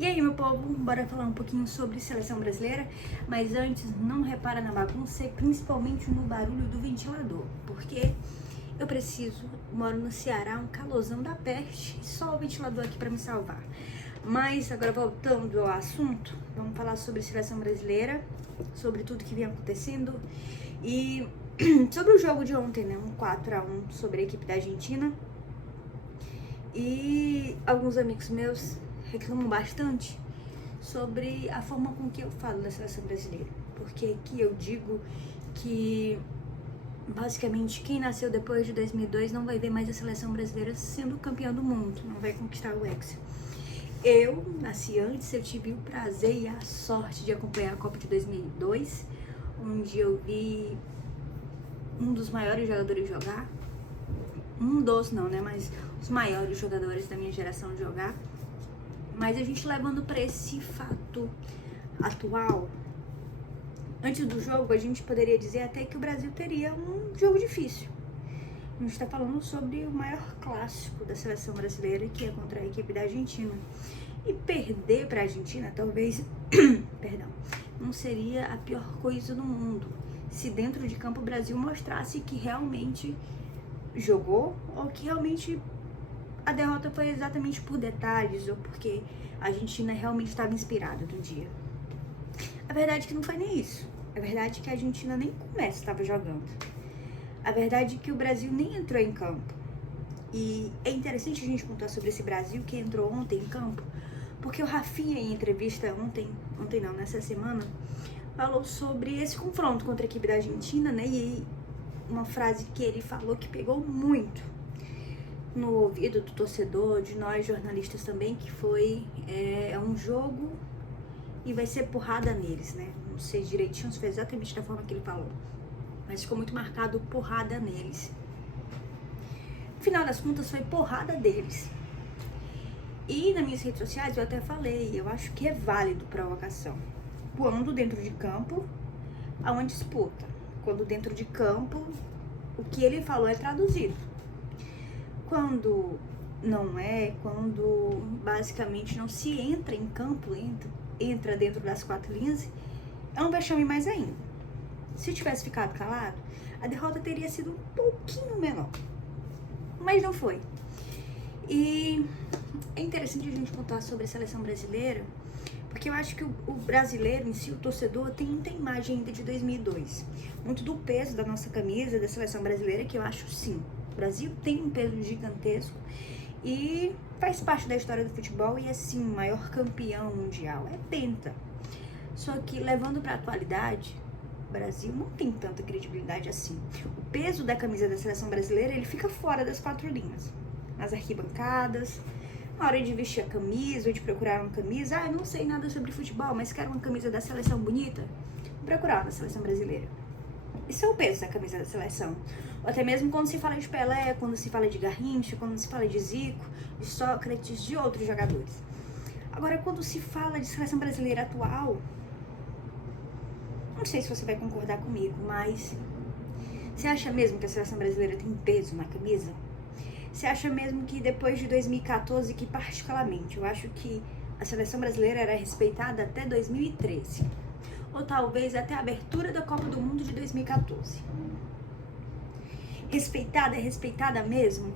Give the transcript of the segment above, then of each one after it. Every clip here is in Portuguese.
E aí, meu povo, bora falar um pouquinho sobre seleção brasileira, mas antes, não repara na bagunça e principalmente no barulho do ventilador, porque eu moro no Ceará, um calorzão da peste, e só o ventilador aqui pra me salvar. Mas agora voltando ao assunto, vamos falar sobre seleção brasileira, sobre tudo que vem acontecendo e sobre o jogo de ontem, né, um 4-1 sobre a equipe da Argentina. E alguns amigos meus reclamam bastante sobre a forma com que eu falo da seleção brasileira, porque aqui eu digo que basicamente quem nasceu depois de 2002 não vai ver mais a seleção brasileira sendo campeã do mundo, não vai conquistar o Hexa. Eu nasci antes, eu tive o prazer e a sorte de acompanhar a Copa de 2002, onde eu vi um dos maiores jogadores jogar, mas os maiores jogadores da minha geração jogar. Mas a gente levando para esse fato atual, antes do jogo a gente poderia dizer até que o Brasil teria um jogo difícil. A gente está falando sobre o maior clássico da seleção brasileira, que é contra a equipe da Argentina. E perder para a Argentina talvez, não seria a pior coisa do mundo, se dentro de campo o Brasil mostrasse que realmente jogou, ou que realmente a derrota foi exatamente por detalhes, ou porque a Argentina realmente estava inspirada do dia. A verdade é que não foi nem isso. A verdade é que a Argentina nem começa estava jogando. A verdade é que o Brasil nem entrou em campo. E é interessante a gente contar sobre esse Brasil que entrou ontem em campo, porque o Rafinha, em entrevista nessa semana, falou sobre esse confronto contra a equipe da Argentina, né? E uma frase que ele falou que pegou muito no ouvido do torcedor, de nós jornalistas também, que foi é um jogo e vai ser porrada neles, né? Não sei direitinho se foi exatamente da forma que ele falou, mas ficou muito marcado porrada neles. No final das contas foi porrada deles. E nas minhas redes sociais eu até falei, eu acho que é válido provocação quando dentro de campo há uma disputa, quando dentro de campo o que ele falou é traduzido. Quando não é, quando basicamente não se entra em campo, entra dentro das quatro linhas, é um vexame mais ainda. Se tivesse ficado calado, a derrota teria sido um pouquinho menor, mas não foi. E é interessante a gente contar sobre a seleção brasileira, porque eu acho que o brasileiro em si, o torcedor, tem muita imagem ainda de 2002. Muito do peso da nossa camisa, da seleção brasileira, que eu acho sim. O Brasil tem um peso gigantesco e faz parte da história do futebol e é sim o maior campeão mundial, é penta. Só que levando para a atualidade, o Brasil não tem tanta credibilidade assim. O peso da camisa da seleção brasileira, ele fica fora das quatro linhas, nas arquibancadas, na hora de vestir a camisa ou de procurar uma camisa. Eu não sei nada sobre futebol, mas quero uma camisa da seleção bonita, vou procurar na seleção brasileira. Isso é o peso da camisa da seleção. Ou até mesmo quando se fala de Pelé, quando se fala de Garrincha, quando se fala de Zico, de Sócrates, de outros jogadores. Agora, quando se fala de seleção brasileira atual, não sei se você vai concordar comigo, mas você acha mesmo que a seleção brasileira tem peso na camisa? Você acha mesmo que depois de 2014, que particularmente eu acho que a seleção brasileira era respeitada até 2013? Ou talvez até a abertura da Copa do Mundo de 2014? Respeitada mesmo?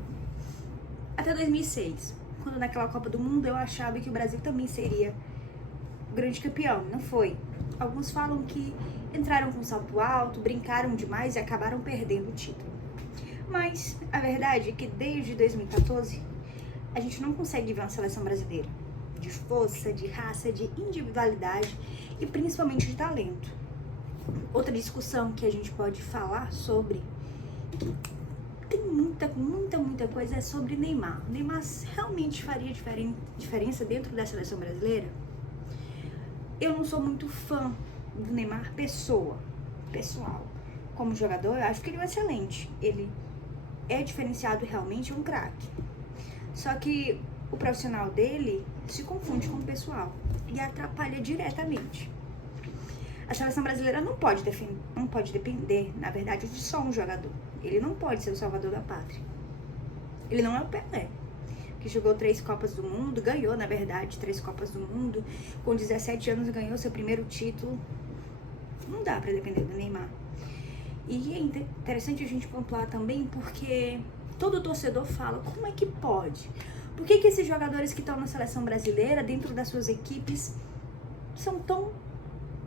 Até 2006, quando naquela Copa do Mundo eu achava que o Brasil também seria o grande campeão. Não foi. Alguns falam que entraram com salto alto, brincaram demais e acabaram perdendo o título. Mas a verdade é que desde 2014 a gente não consegue ver uma seleção brasileira de força, de raça, de individualidade e principalmente de talento. Outra discussão que a gente pode falar sobre, tem muita coisa, é sobre Neymar. Neymar realmente faria diferença dentro da seleção brasileira? Eu não sou muito fã do Neymar pessoal. Como jogador, eu acho que ele é um excelente. Ele é diferenciado, realmente é um craque. Só que o profissional dele se confunde com o pessoal e atrapalha diretamente. A seleção brasileira não pode depender, na verdade, de só um jogador. Ele não pode ser o salvador da pátria. Ele não é o Pelé. que jogou 3 Copas do Mundo, ganhou, na verdade, 3 Copas do Mundo, com 17 anos ganhou seu primeiro título. Não dá pra depender do Neymar. E é interessante a gente pontuar também porque todo torcedor fala, como é que pode? Por que esses jogadores que estão na seleção brasileira, dentro das suas equipes, são tão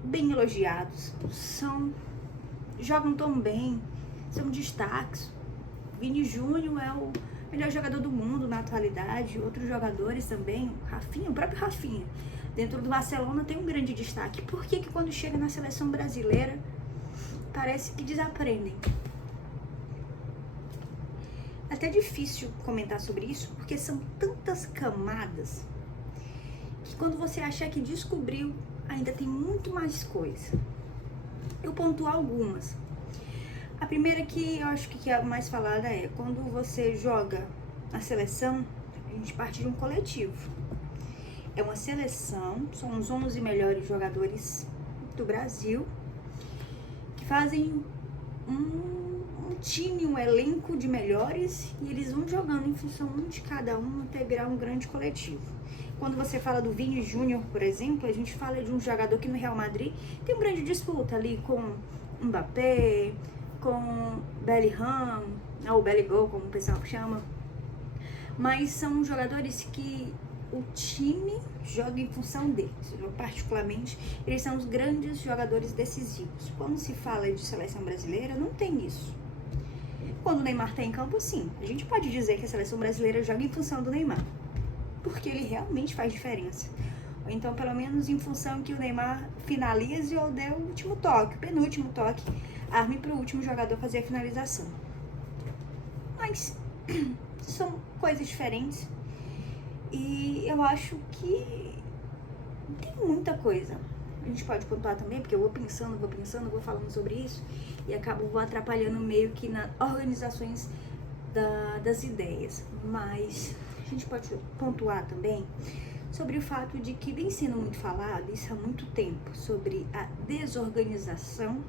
bem elogiados, jogam tão bem, são destaques? Vini Júnior é o melhor jogador do mundo na atualidade, outros jogadores também, o próprio Rafinha, dentro do Barcelona tem um grande destaque. Por que quando chega na seleção brasileira, parece que desaprendem? É até difícil comentar sobre isso, porque são tantas camadas, que quando você achar que descobriu, ainda tem muito mais coisa. Eu pontuo algumas. A primeira que eu acho que é a mais falada é, quando você joga na seleção, a gente parte de um coletivo. É uma seleção, são os 11 melhores jogadores do Brasil, que fazem um time, um elenco de melhores, e eles vão jogando em função de cada um até virar um grande coletivo. Quando você fala do Vini Júnior, por exemplo, a gente fala de um jogador que no Real Madrid tem uma grande disputa ali com Mbappé, com Bellingham, ou Belligol, como o pessoal chama. Mas são jogadores que o time joga em função deles. Eu, particularmente, eles são os grandes jogadores decisivos. Quando se fala de seleção brasileira, não tem isso. Quando o Neymar está em campo, sim. A gente pode dizer que a seleção brasileira joga em função do Neymar, porque ele realmente faz diferença. Ou então, pelo menos, em função que o Neymar finalize ou dê o último toque, o penúltimo toque, arme para o último jogador fazer a finalização. Mas são coisas diferentes. E eu acho que tem muita coisa. A gente pode pontuar também, porque eu vou pensando, vou falando sobre isso e vou atrapalhando meio que nas organizações das ideias. Mas a gente pode pontuar também sobre o fato de que vem sendo muito falado isso há muito tempo, sobre a desorganização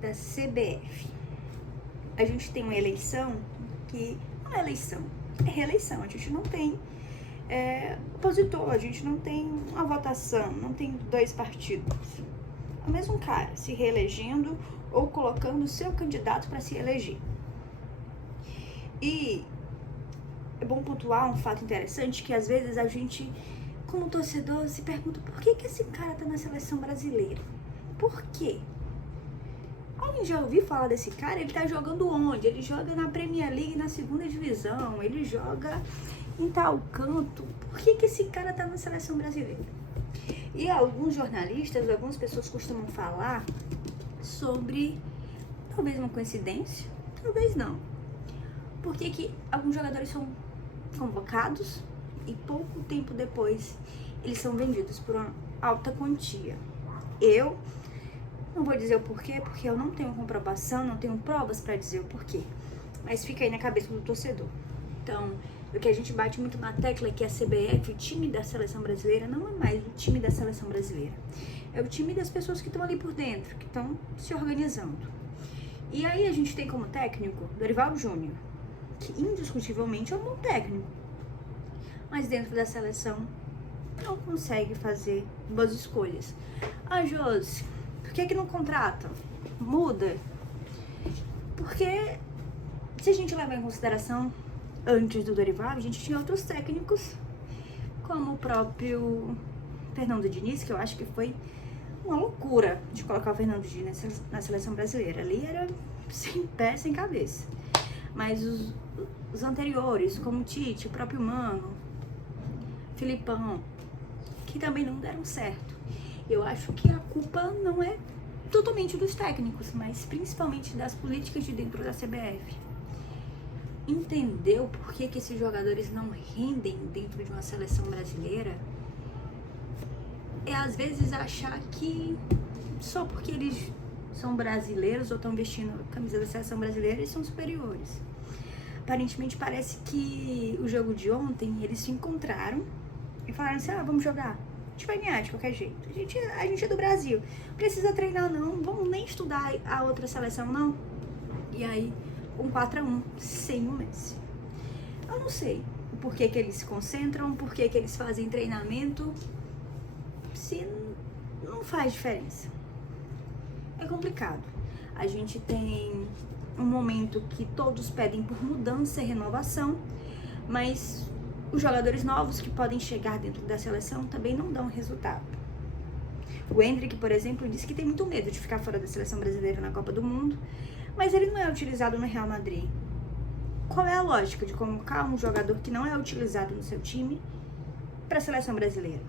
da CBF. A gente tem uma eleição que não é eleição, é reeleição. A gente não tem opositor, a gente não tem uma votação, não tem 2 partidos. É o mesmo cara se reelegendo ou colocando o seu candidato para se eleger. E é bom pontuar um fato interessante, que às vezes a gente, como torcedor, se pergunta por que esse cara tá na seleção brasileira? Por quê? Alguém já ouviu falar desse cara? Ele tá jogando onde? Ele joga na Premier League, na 2ª divisão, ele joga em tal canto. Por que esse cara tá na seleção brasileira? E alguns jornalistas, algumas pessoas costumam falar sobre, talvez uma coincidência, talvez não. Por que alguns jogadores são convocados e pouco tempo depois eles são vendidos por uma alta quantia? Eu não vou dizer o porquê, porque eu não tenho comprovação, não tenho provas para dizer o porquê. Mas fica aí na cabeça do torcedor. Então, o que a gente bate muito na tecla é que a CBF, o time da seleção brasileira, não é mais o time da seleção brasileira. É o time das pessoas que estão ali por dentro, que estão se organizando. E aí a gente tem como técnico Dorival Júnior, que indiscutivelmente é um bom técnico, mas dentro da seleção não consegue fazer boas escolhas. Josi, por que não contrata? Muda. Porque se a gente levar em consideração, antes do Dorival, a gente tinha outros técnicos, como o próprio Fernando Diniz, que eu acho que foi uma loucura de colocar o Fernando Diniz na seleção brasileira. Ali era sem pé, sem cabeça. Mas os anteriores, como o Tite, o próprio Mano, Filipão, que também não deram certo. Eu acho que a culpa não é totalmente dos técnicos, mas principalmente das políticas de dentro da CBF. Entendeu por que esses jogadores não rendem dentro de uma seleção brasileira? É às vezes achar que só porque eles são brasileiros ou estão vestindo a camisa da seleção brasileira, eles são superiores. Aparentemente parece que o jogo de ontem eles se encontraram e falaram assim, vamos jogar, a gente vai ganhar de qualquer jeito, a gente é do Brasil, precisa treinar não, vamos nem estudar a outra seleção não. E aí um 4-1 sem o Messi. Eu não sei o por que eles se concentram, por que eles fazem treinamento, se não faz diferença. É complicado. A gente tem um momento que todos pedem por mudança e renovação, mas os jogadores novos que podem chegar dentro da seleção também não dão resultado. O Endrick, por exemplo, disse que tem muito medo de ficar fora da seleção brasileira na Copa do Mundo, mas ele não é utilizado no Real Madrid. Qual é a lógica de colocar um jogador que não é utilizado no seu time para a seleção brasileira?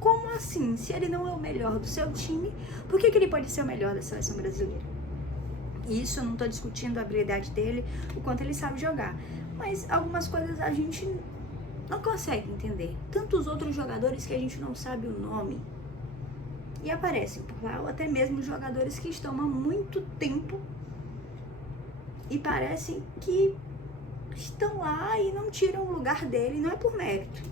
Como assim? Se ele não é o melhor do seu time, por que ele pode ser o melhor da seleção brasileira? Isso eu não estou discutindo a habilidade dele, o quanto ele sabe jogar, mas algumas coisas a gente não consegue entender. Tantos outros jogadores que a gente não sabe o nome e aparecem por lá, ou até mesmo jogadores que estão há muito tempo e parecem que estão lá e não tiram o lugar dele, não é por mérito,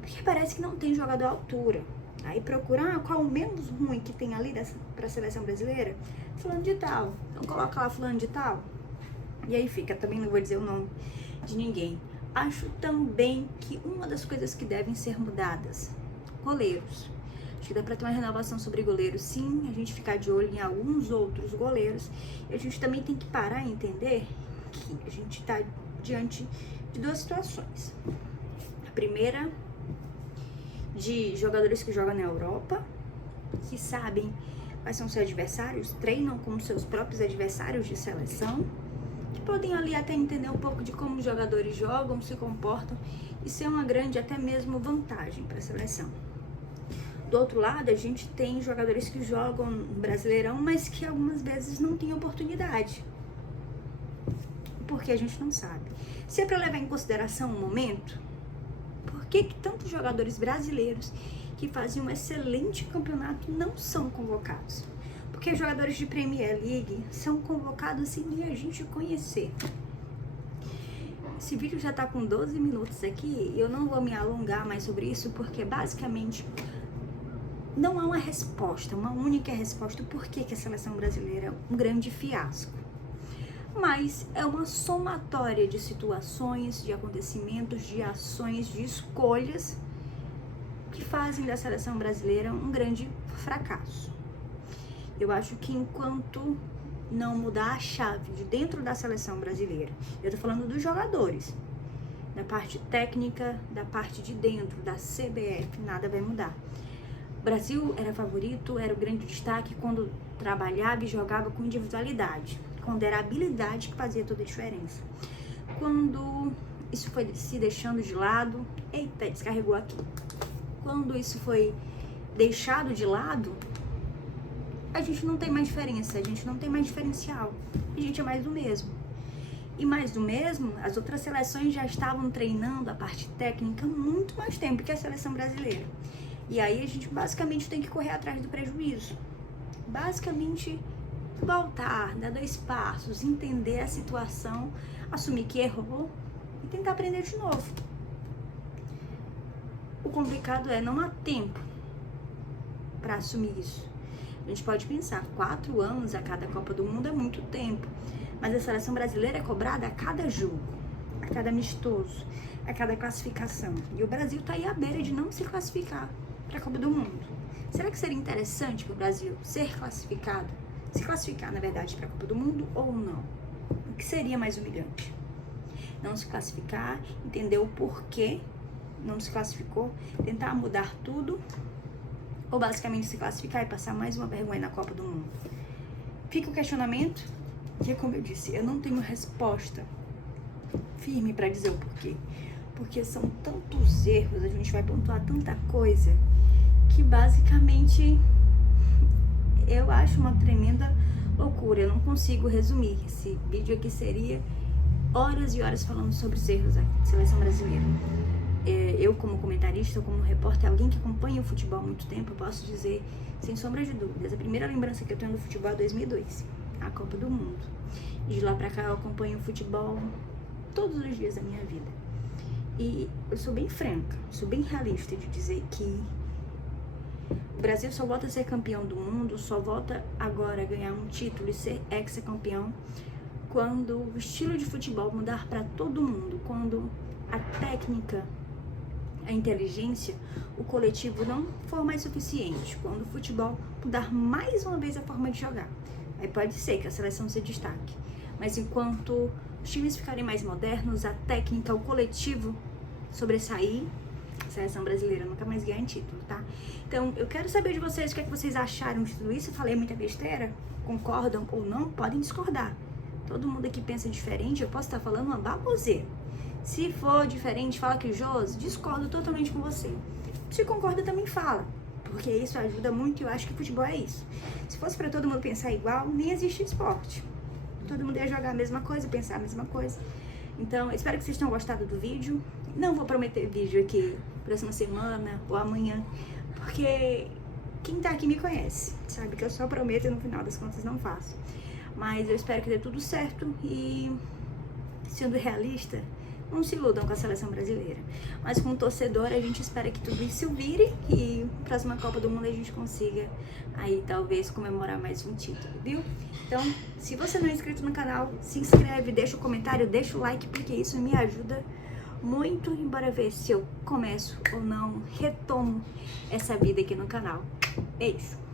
porque parece que não tem jogador à altura. Aí procurar qual o menos ruim que tem ali para a seleção brasileira, fulano de tal, então coloca lá fulano de tal, e aí fica. Também não vou dizer o nome de ninguém. Acho também que uma das coisas que devem ser mudadas, goleiros. Acho que dá pra ter uma renovação sobre goleiros, sim, a gente ficar de olho em alguns outros goleiros. E a gente também tem que parar e entender que a gente tá diante de duas situações. A primeira, de jogadores que jogam na Europa, que sabem quais são seus adversários, treinam com seus próprios adversários de seleção, que podem ali até entender um pouco de como os jogadores jogam, se comportam, e ser uma grande até mesmo vantagem para a seleção. Do outro lado, a gente tem jogadores que jogam no Brasileirão, mas que algumas vezes não têm oportunidade. Porque a gente não sabe. Se é para levar em consideração o momento, por que tantos jogadores brasileiros que fazem um excelente campeonato não são convocados? Porque jogadores de Premier League são convocados sem nem a gente conhecer. Esse vídeo já tá com 12 minutos aqui e eu não vou me alongar mais sobre isso, porque basicamente não há uma resposta, uma única resposta por que a seleção brasileira é um grande fiasco. Mas é uma somatória de situações, de acontecimentos, de ações, de escolhas que fazem da seleção brasileira um grande fracasso. Eu acho que enquanto não mudar a chave de dentro da seleção brasileira, eu tô falando dos jogadores, da parte técnica, da parte de dentro, da CBF, nada vai mudar. O Brasil era favorito, era o grande destaque quando trabalhava e jogava com individualidade, quando era a habilidade que fazia toda a diferença. Quando isso foi se deixando de lado, eita, descarregou aqui. Quando isso foi deixado de lado, a gente não tem mais diferença, a gente não tem mais diferencial, a gente é mais do mesmo. E mais do mesmo, as outras seleções já estavam treinando a parte técnica há muito mais tempo que a seleção brasileira. E aí a gente basicamente tem que correr atrás do prejuízo. Basicamente voltar, dar 2 passos, entender a situação, assumir que errou e tentar aprender de novo. O complicado é não há tempo para assumir isso. A gente pode pensar, 4 anos a cada Copa do Mundo é muito tempo, mas a seleção brasileira é cobrada a cada jogo, a cada amistoso, a cada classificação. E o Brasil está aí à beira de não se classificar para a Copa do Mundo. Será que seria interessante para o Brasil ser classificado, se classificar, na verdade, para a Copa do Mundo ou não? O que seria mais humilhante? Não se classificar, entender o porquê não se classificou, tentar mudar tudo, ou basicamente se classificar e passar mais uma vergonha na Copa do Mundo? Fica o questionamento, que como eu disse, eu não tenho resposta firme para dizer o porquê. Porque são tantos erros, a gente vai pontuar tanta coisa, que basicamente eu acho uma tremenda loucura. Eu não consigo resumir. Esse vídeo aqui seria horas e horas falando sobre os erros da seleção brasileira. Eu, como comentarista, como repórter, alguém que acompanha o futebol há muito tempo, eu posso dizer, sem sombra de dúvidas, a primeira lembrança que eu tenho do futebol é 2002, a Copa do Mundo. E de lá pra cá eu acompanho o futebol todos os dias da minha vida. E eu sou bem franca, sou bem realista de dizer que o Brasil só volta a ser campeão do mundo, só volta agora a ganhar um título e ser ex-campeão quando o estilo de futebol mudar para todo mundo, quando a técnica, a inteligência, o coletivo não for mais suficiente, quando o futebol mudar mais uma vez a forma de jogar, aí pode ser que a seleção se destaque. Mas enquanto os times ficarem mais modernos, a técnica, o coletivo sobressair, a seleção brasileira nunca mais ganha título, tá? Então, eu quero saber de vocês o que é que vocês acharam de tudo isso. Eu falei muita besteira? Concordam ou não? Podem discordar. Todo mundo aqui pensa diferente, eu posso estar falando uma baboseira. Se for diferente, fala que Josi, discordo totalmente com você. Se concorda, também fala, porque isso ajuda muito e eu acho que futebol é isso. Se fosse para todo mundo pensar igual, nem existe esporte. Todo mundo ia jogar a mesma coisa, pensar a mesma coisa. Então, eu espero que vocês tenham gostado do vídeo. Não vou prometer vídeo aqui próxima semana ou amanhã, porque quem tá aqui me conhece, sabe que eu só prometo e no final das contas não faço. Mas eu espero que dê tudo certo e, sendo realista, não se iludam com a seleção brasileira. Mas como torcedor, a gente espera que tudo isso vire e na próxima Copa do Mundo a gente consiga aí talvez comemorar mais um título, viu? Então, se você não é inscrito no canal, se inscreve, deixa o comentário, deixa o like, porque isso me ajuda muito, embora ver se eu começo ou não, retomo essa vida aqui no canal. Beijo!